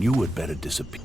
You would better disappear.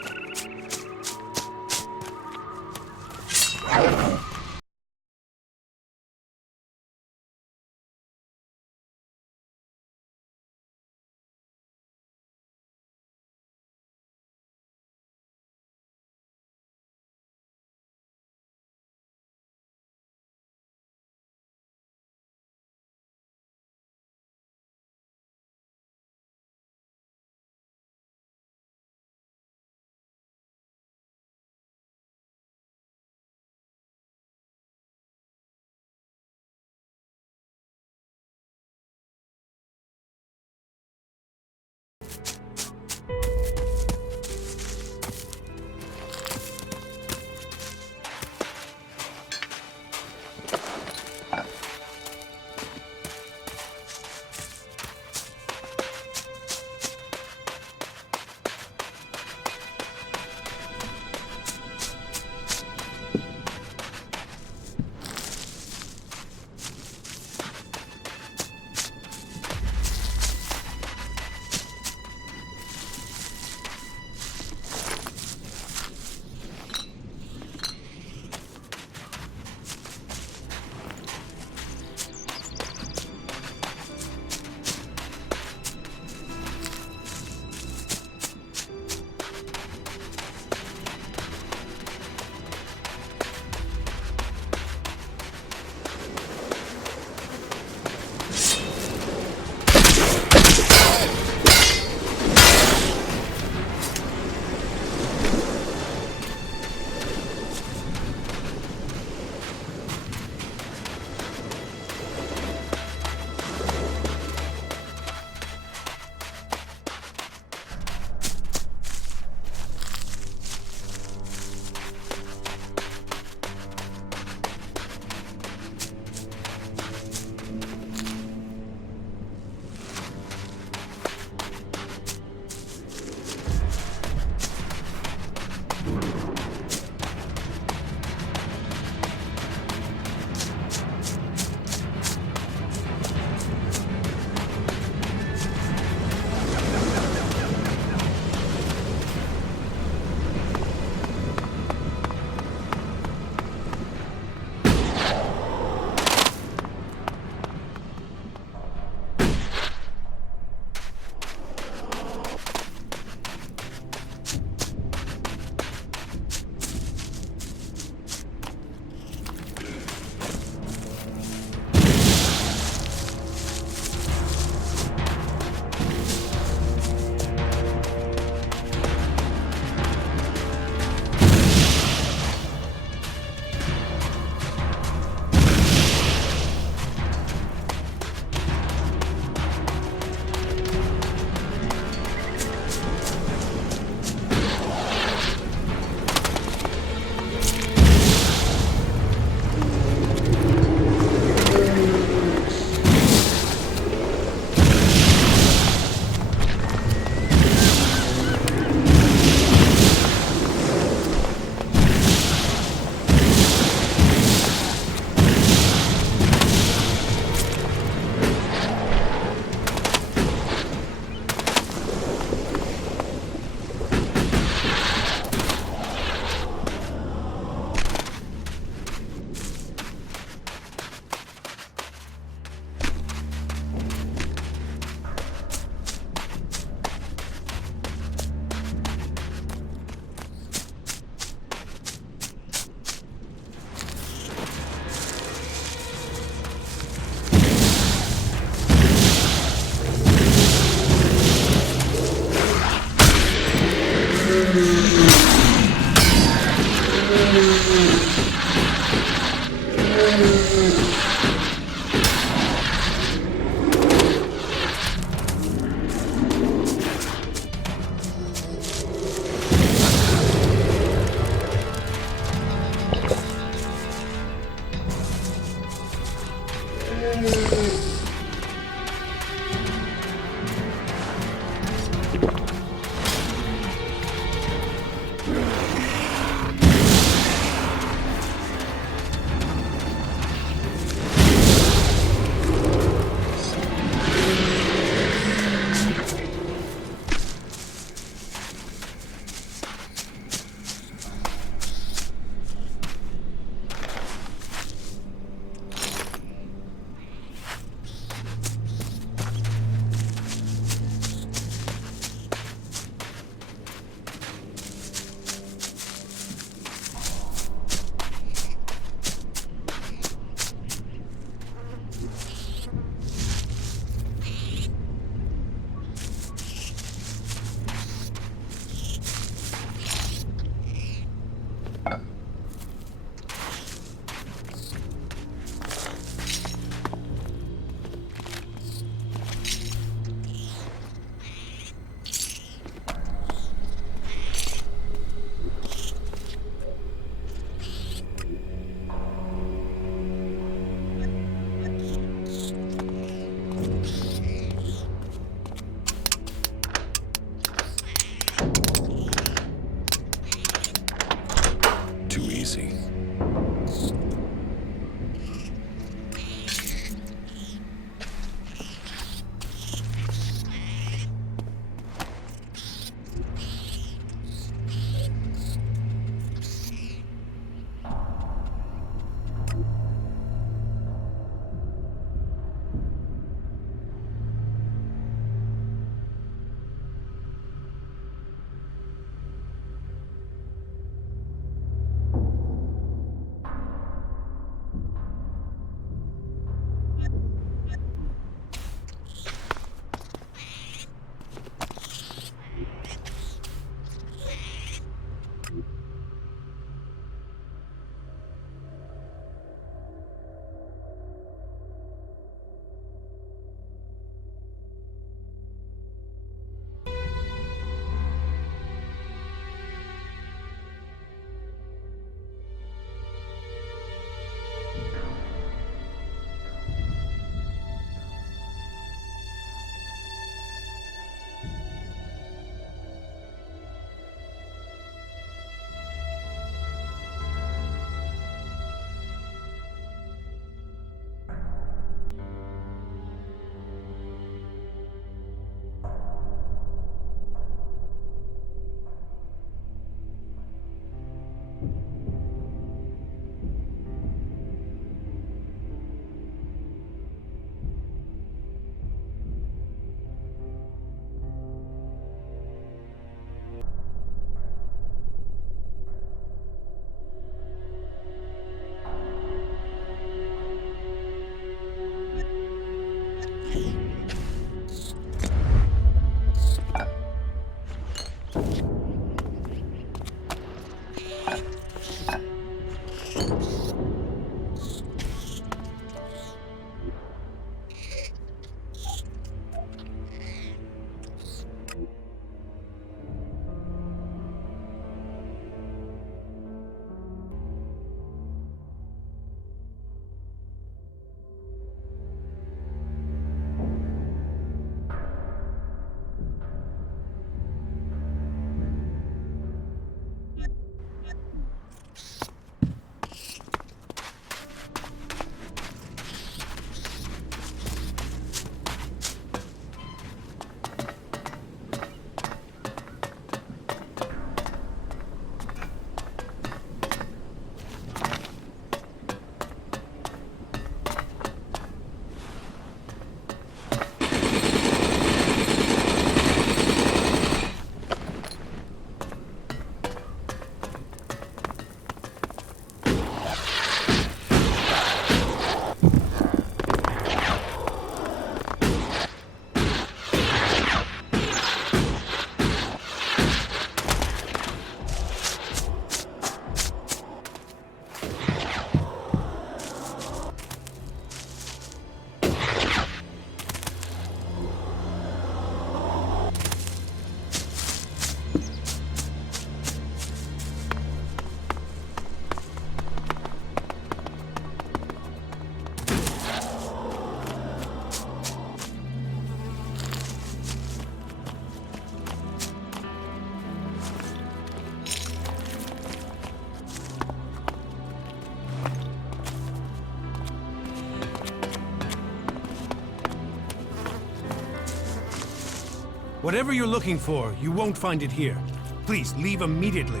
Whatever you're looking for, you won't find it here. Please, leave immediately.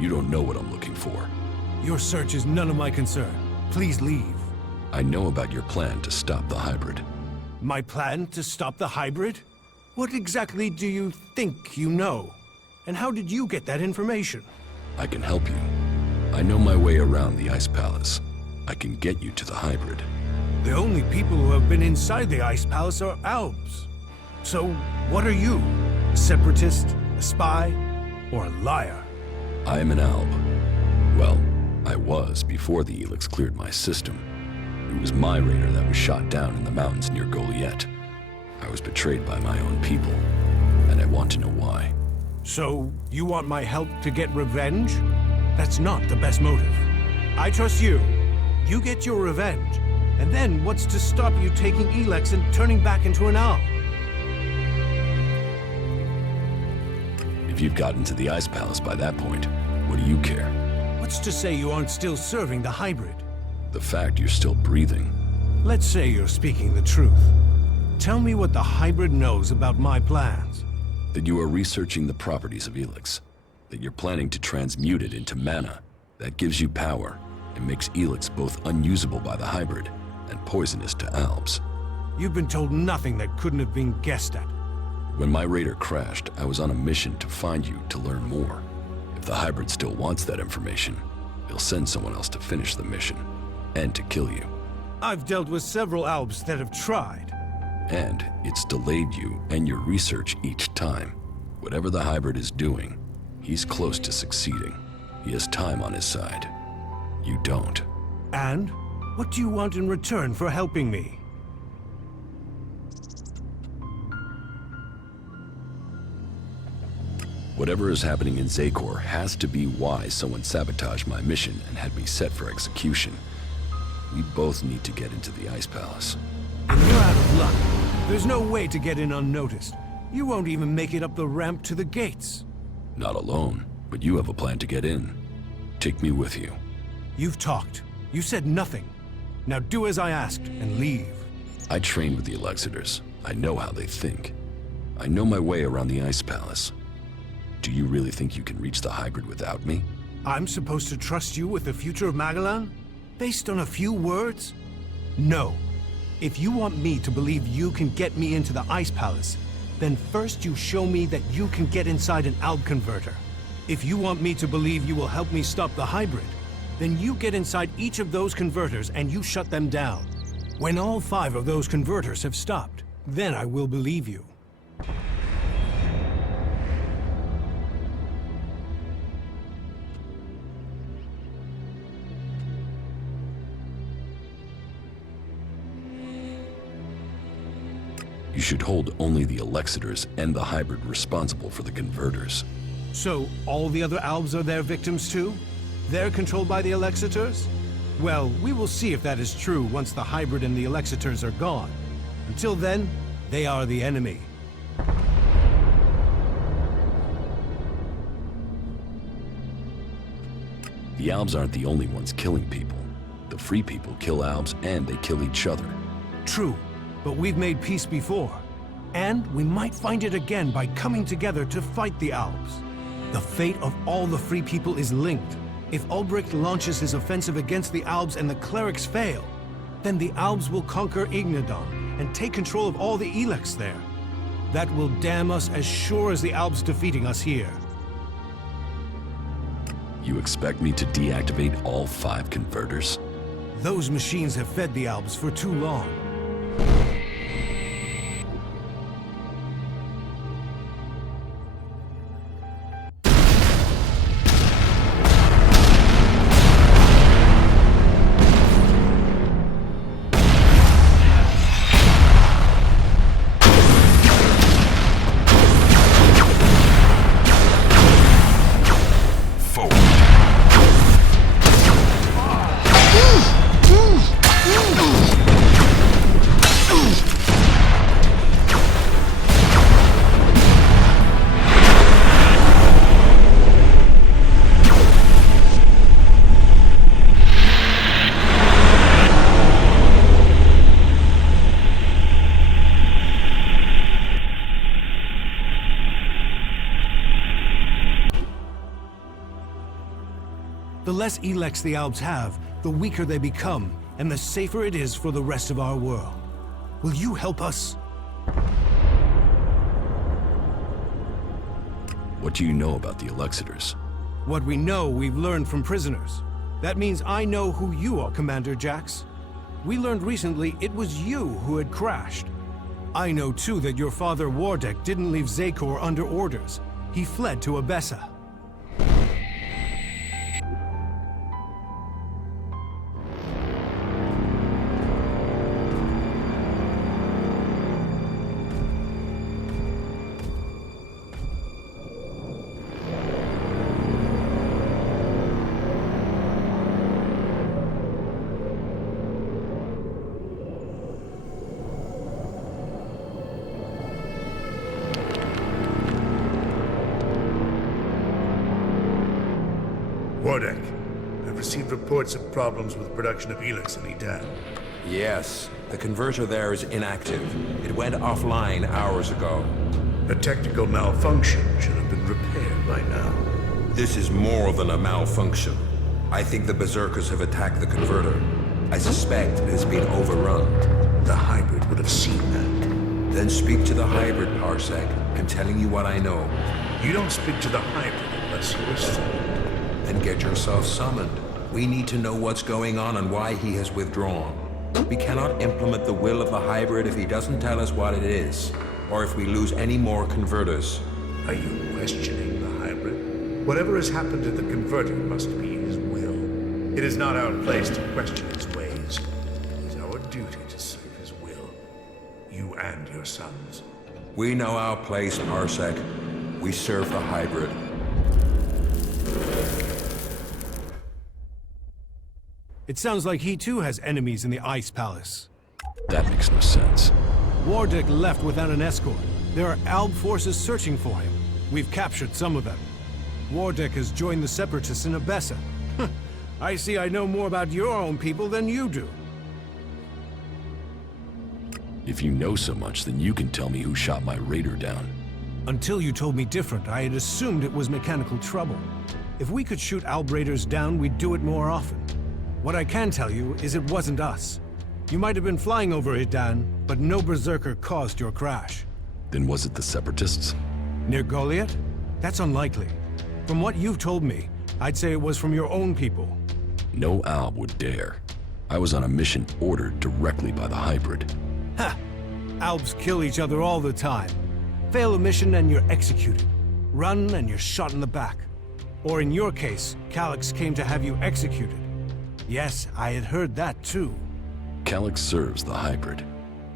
You don't know what I'm looking for. Your search is none of my concern. Please leave. I know about your plan to stop the hybrid. My plan to stop the hybrid? What exactly do you think you know? And how did you get that information? I can help you. I know my way around the Ice Palace. I can get you to the hybrid. The only people who have been inside the Ice Palace are Albs. So, what are you? A separatist? A spy? Or a liar? I am an Alb. Well, I was before the Elex cleared my system. It was my raider that was shot down in the mountains near Goliet. I was betrayed by my own people, and I want to know why. So, you want my help to get revenge? That's not the best motive. I trust you. You get your revenge. And then what's to stop you taking Elex and turning back into an owl? If you've gotten to the Ice Palace by that point, what do you care? What's to say you aren't still serving the hybrid? The fact you're still breathing. Let's say you're speaking the truth. Tell me what the hybrid knows about my plans. That you are researching the properties of Elex. That you're planning to transmute it into mana. That gives you power and makes Elex both unusable by the hybrid and poisonous to Albs. You've been told nothing that couldn't have been guessed at. When my raider crashed, I was on a mission to find you to learn more. If the hybrid still wants that information, he'll send someone else to finish the mission and to kill you. I've dealt with several Albs that have tried. And it's delayed you and your research each time. Whatever the hybrid is doing, he's close to succeeding. He has time on his side. You don't. And? What do you want in return for helping me? Whatever is happening in Zakor has to be why someone sabotaged my mission and had me set for execution. We both need to get into the Ice Palace. And you're out of luck. There's no way to get in unnoticed. You won't even make it up the ramp to the gates. Not alone, but you have a plan to get in. Take me with you. You've talked. You said nothing. Now do as I asked and leave. I trained with the Alexiters. I know how they think. I know my way around the Ice Palace. Do you really think you can reach the hybrid without me? I'm supposed to trust you with the future of Magellan? Based on a few words? No. If you want me to believe you can get me into the Ice Palace, then first you show me that you can get inside an Alb converter. If you want me to believe you will help me stop the hybrid, then you get inside each of those converters and you shut them down. When all 5 of those converters have stopped, then I will believe you. You should hold only the Alexiters and the hybrid responsible for the converters. So, all the other Albs are their victims too? They're controlled by the Alexiters? Well, we will see if that is true once the hybrid and the Alexiters are gone. Until then, they are the enemy. The Albs aren't the only ones killing people. The free people kill Albs and they kill each other. True, but we've made peace before. And we might find it again by coming together to fight the Albs. The fate of all the free people is linked. If Ulbricht launches his offensive against the Albs and the clerics fail, then the Albs will conquer Ignadon and take control of all the Elex there. That will damn us as sure as the Albs defeating us here. You expect me to deactivate all 5 converters? Those machines have fed the Albs for too long. less Elex the Albs have, the weaker they become, and the safer it is for the rest of our world. Will you help us? What do you know about the Elexitors? What we know, we've learned from prisoners. That means I know who you are, Commander Jax. We learned recently it was you who had crashed. I know too that your father Wardek didn't leave Zakor under orders. He fled to Abessa. Wardek, I've received reports of problems with production of Elex in Edan. Yes, the converter there is inactive. It went offline hours ago. A technical malfunction should have been repaired by now. This is more than a malfunction. I think the Berserkers have attacked the converter. I suspect it has been overrun. The hybrid would have seen that. Then speak to the hybrid, Parsec. I'm telling you what I know. You don't speak to the hybrid unless you wish to. Then get yourself summoned. We need to know what's going on and why he has withdrawn. We cannot implement the will of the hybrid if he doesn't tell us what it is, or if we lose any more converters. Are you questioning the hybrid? Whatever has happened to the converter must be his will. It is not our place to question his ways. It is our duty to serve his will. You and your sons. We know our place, Parsec. We serve the hybrid. It sounds like he too has enemies in the Ice Palace. That makes no sense. Wardek left without an escort. There are Alb forces searching for him. We've captured some of them. Wardek has joined the Separatists in Abessa. I see I know more about your own people than you do. If you know so much, then you can tell me who shot my raider down. Until you told me different, I had assumed it was mechanical trouble. If we could shoot Alb raiders down, we'd do it more often. What I can tell you is it wasn't us. You might have been flying over Edan, but no Berserker caused your crash. Then was it the Separatists? Near Goliath? That's unlikely. From what you've told me, I'd say it was from your own people. No Alb would dare. I was on a mission ordered directly by the hybrid. Ha! Albs kill each other all the time. Fail a mission and you're executed. Run and you're shot in the back. Or in your case, Calyx came to have you executed. Yes, I had heard that too. Calyx serves the hybrid.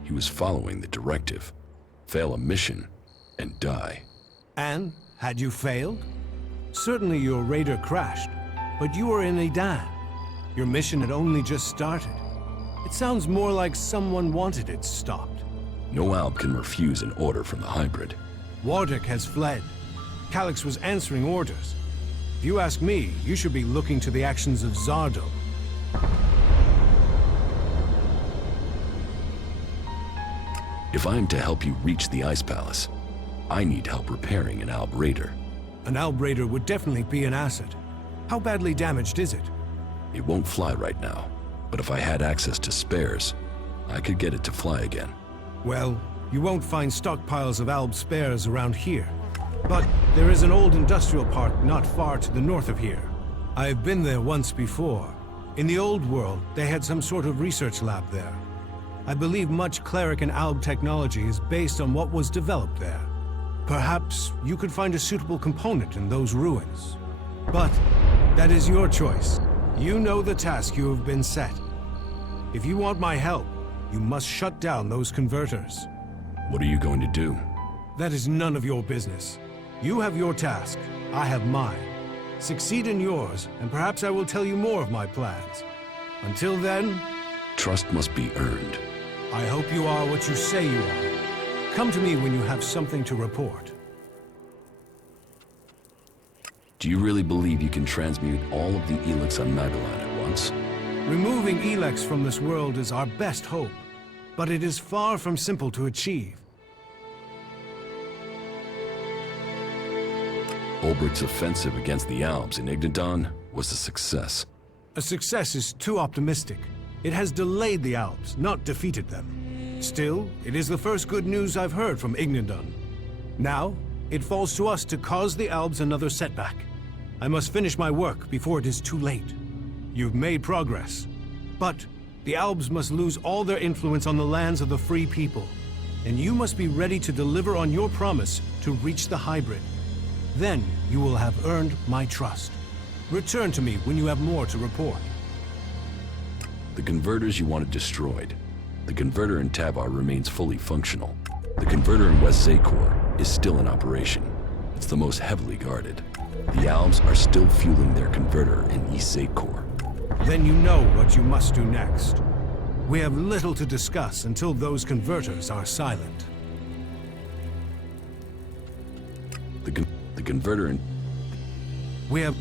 He was following the directive. Fail a mission and die. And, had you failed? Certainly your raider crashed, but you were in Edan. Your mission had only just started. It sounds more like someone wanted it stopped. No Alb can refuse an order from the hybrid. Wardek has fled. Calyx was answering orders. If you ask me, you should be looking to the actions of Zardo. If I'm to help you reach the Ice Palace, I need help repairing an Alb raider. An Alb raider would definitely be an asset. How badly damaged is it? It won't fly right now, but if I had access to spares, I could get it to fly again. Well, you won't find stockpiles of Alb spares around here. But there is an old industrial park not far to the north of here. I've been there once before. In the old world, they had some sort of research lab there. I believe much cleric and Alb technology is based on what was developed there. Perhaps you could find a suitable component in those ruins. But that is your choice. You know the task you have been set. If you want my help, you must shut down those converters. What are you going to do? That is none of your business. You have your task, I have mine. Succeed in yours, and perhaps I will tell you more of my plans. Until then, Trust must be earned. I hope you are what you say you are. Come to me when you have something to report. Do you really believe you can transmute all of the Elex on Magellan at once? Removing Elex from this world is our best hope, but it is far from simple to achieve. Olbert's offensive against the Albs in Ignidan was a success. A success is too optimistic. It has delayed the Alps, not defeated them. Still, it is the first good news I've heard from Ignadon. Now, it falls to us to cause the Alps another setback. I must finish my work before it is too late. You've made progress, but the Alps must lose all their influence on the lands of the free people, and you must be ready to deliver on your promise to reach the hybrid. Then you will have earned my trust. Return to me when you have more to report. The converters you wanted destroyed. The converter in Tavar remains fully functional. The converter in West Zakor is still in operation. It's the most heavily guarded. The Alps are still fueling their converter in East Zakor. Then you know what you must do next. We have little to discuss until those converters are silent. The converter in... We have